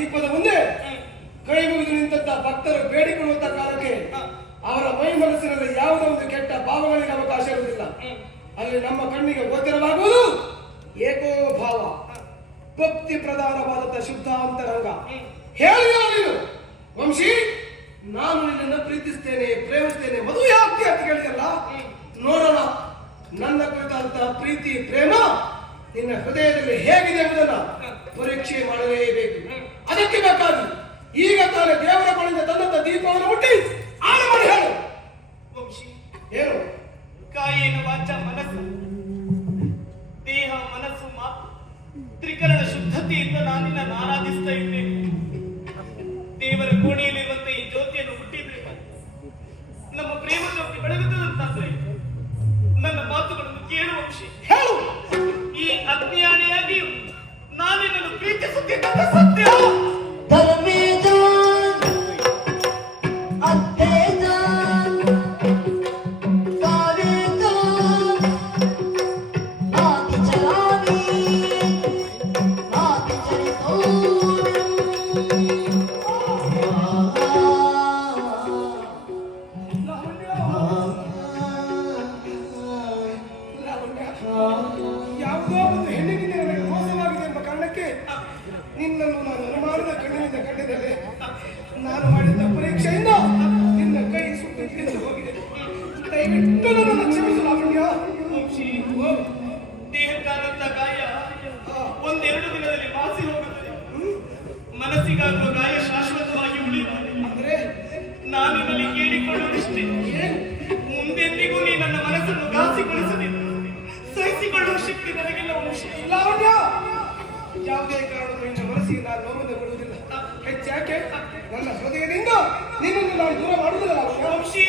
ದೀಪದ ಮುಂದೆ ಕೈ ಮುಗಿದು ನಿಂತ ಭಕ್ತರು ಬೇಡಿಕೊಳ್ಳುವಂತ ಕಾಲಕ್ಕೆ ಅವರ ಮೈ ಮನಸ್ಸಿನಲ್ಲಿ ಯಾವುದೇ ಒಂದು ಕೆಟ್ಟ ಭಾವಗಳಿಗೆ ಅವಕಾಶ ಇರುವುದಿಲ್ಲ. ಅಲ್ಲಿ ನಮ್ಮ ಕಣ್ಣಿಗೆ ಗೋಚರವಾಗುವುದು ಏಕೋ ಭಾವ, ಭಕ್ತಿ ಪ್ರಧಾನವಾದಂತಹ ಶುದ್ಧ ಅಂತರಂಗ. ಹೇಳಿಯೋ ನೀನು ವಂಶಿ, ನಾನು ನಿನ್ನನ್ನು ಪ್ರೀತಿಸ್ತೇನೆ, ಪ್ರೇಮಿಸ್ತೇನೆ, ಮದುವೆ ಆಗ್ತಿ ಅಂತ ಹೇಳಿದಲ್ಲ. ನೋಡೋಣ ನನ್ನ ಕುರಿತಾದಂತಹ ಪ್ರೀತಿ ಪ್ರೇಮ ನಿನ್ನ ಹೃದಯದಲ್ಲಿ ಹೇಗಿದೆ ಎಂಬುದನ್ನ ಪರೀಕ್ಷೆ ಮಾಡಲೇಬೇಕು. ಅದಕ್ಕೆ ಬೇಕಾಗಿ ಈಗ ತಾನೇ ದೇವರ ಬಳಿಯಿಂದ ತನ್ನಂತ ದೀಪವನ್ನು ಮುಟ್ಟಿ ಆಳ ಮಾಡಿ ಹೇಳು. ವಂಶಿ, ಏನು? ಕಾಯೇನ ವಾಚ ಮನಸ್ಸು, ದೇಹ ಮನಸ್ಸು ಮಾತು ತ್ರಿಕರಣ ಶುದ್ಧತೆಯಿಂದ ನಾನಿನ್ನ ಆರಾಧಿಸ್ತಾ ಇದ್ದೇನೆ. ದೇವರ ಕೋಣೆಯಲ್ಲಿರುವಂತ ಈ ಜ್ಯೋತಿಯನ್ನು ಹುಟ್ಟಿದ್ರೆ ನಮ್ಮ ಪ್ರೇಮ ಜ್ಯೋತಿ ಬೆಳಗುತ್ತದಂತಾದ್ರೆ ನನ್ನ ಮಾತುಗಳನ್ನು ಕೇಳು ವಂಶಿ. ಹೇಳು. ಈ ಅಜ್ಞಾನಿಯಾಗಿಯೂ ನಾನಿನ್ನನ್ನು ಪ್ರೀತಿಸುತ್ತಿದ್ದ ಸತ್ಯ. ಯಾವುದೋ ಒಂದು ಹೆಣ್ಣಿನಿಂದ ನನಗೆ ಮೋಸವಾಗಿದೆ ಎಂಬ ಕಾರಣಕ್ಕೆ ನಿನ್ನನ್ನು ನಾನು ಅನುಮಾನದ ಕಣ್ಣಿನಿಂದ ಕಂಡಿದ್ದೇನೆ. ನಾನು ಮಾಡಿದ ಪರೀಕ್ಷೆಯಿಂದ ನಿನ್ನ ಕೈ ಸುಟ್ಟು ತಿಳಿದು ಹೋಗಿದೆ. ದಯವಿಟ್ಟು ನನ್ನನ್ನು ಕ್ಷಮಿಸು ಲಾವಣ್ಯ. ವಂಶಿ, ದೇಹಕ್ಕಾದಂತ ಗಾಯ ಒಂದೆರಡು ದಿನದಲ್ಲಿ ಮಾಸಿ ಹೋಗುತ್ತದೆ. ಮನಸ್ಸಿಗಾಗುವ ಗಾಯ ಶಾಶ್ವತವಾಗಿ ಉಳಿಯುತ್ತದೆ. ಅಂದ್ರೆ ನಾನಿನಲ್ಲಿ ಕೇಳಿಕೊಳ್ಳುವುದಿಷ್ಟೇ, ಮುಂದೆಂದಿಗೂ ನೀ ನನ್ನ ಮನಸ್ಸನ್ನು ಘಾಸಿಗೊಳಿಸದಿಲ್ಲ. ಸಹಿಸಿಕೊಳ್ಳುವ ಶಕ್ತಿ ನನಗಿಲ್ಲ ವಂಶಿ. ಲಾವಣ್ಯ, ಯಾವುದೇ ಕಾರಣದಿಂದ ಮನಸ್ಸಿಗೆ ನಾನು ನೋವನ್ನು ಕೊಡುವುದಿಲ್ಲ. ಹೆಚ್ಚಾಕೆ ನನ್ನ ಹೃದಯದಿಂದ ನಿನ್ನನ್ನು ನಾನು ದೂರ ಮಾಡುವುದಿಲ್ಲ ವಂಶಿ.